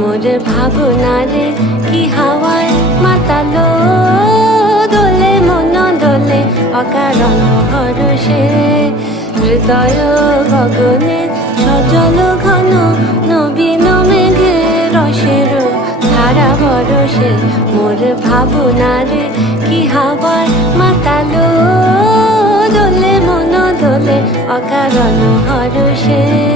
মোর ভাবনারে কি হাওয়ায় মাতালো দোলে মন দোলে অকারণ ভরসে হৃদয় গগনে সজল ঘন নবীন মেঘে রসের ধারা ভরসে মোর ভাবনারে কি হাওয়ায় মাতালো দোলে মন দোলে অকারণ হরসে।